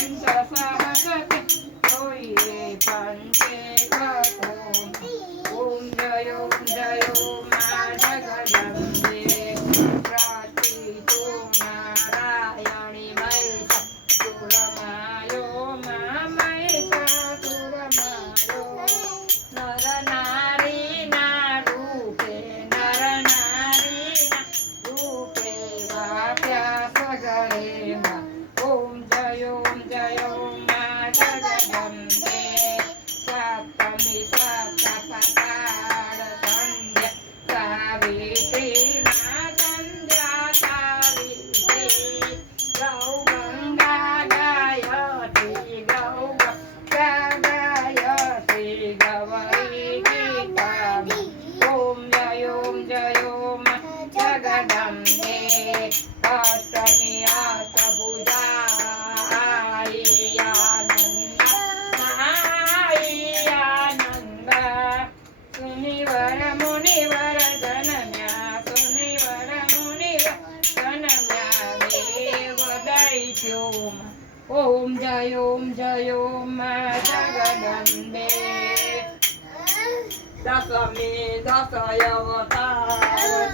પંચ સહસ્તે જોઈએ પંચે કથો ઓમ જયો મા જગદંબે પ્રતિતો નારાયણી મહિષાસુરમાયો મા મહિષાસુરમાયો નર નારીના રૂપે વાપ્યા સગળે માં ઓમ જયો મા જગદંબે સપ્તમી સપ્તપાતાળ સંધ્યા સાવિત્રી મા સંધ્યા સાવિત્રી ગૌ ગંગા ગાયત્રી ગૌ ગંગા ગાયત્રી ગૌરી ગીતા ઓમ જયો મા જગદંબે અષ્ટમી અષ્ટભુજા સુનિવર મુનિવર જનમ્યા સુનિવર મુનિવર જનમ્યા દેવ દૈત્યો ઓમ જયો મા જગદંબે દશમી દશયવતાર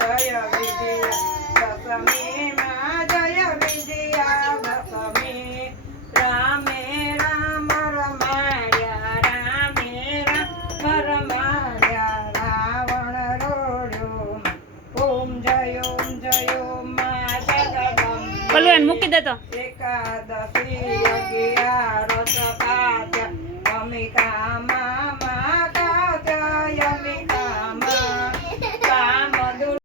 જય વિજયા દશમી મા જય વિજયા દશમી રામે રામ રમાડ્યા રામે રામ રમાડ્યા રાવણ રોડ્યો ઓમ જયો મા જગદંબે બોલવાનું મૂકી દેતો એકાદશી અગિયારસ પાઠ અમિકા મા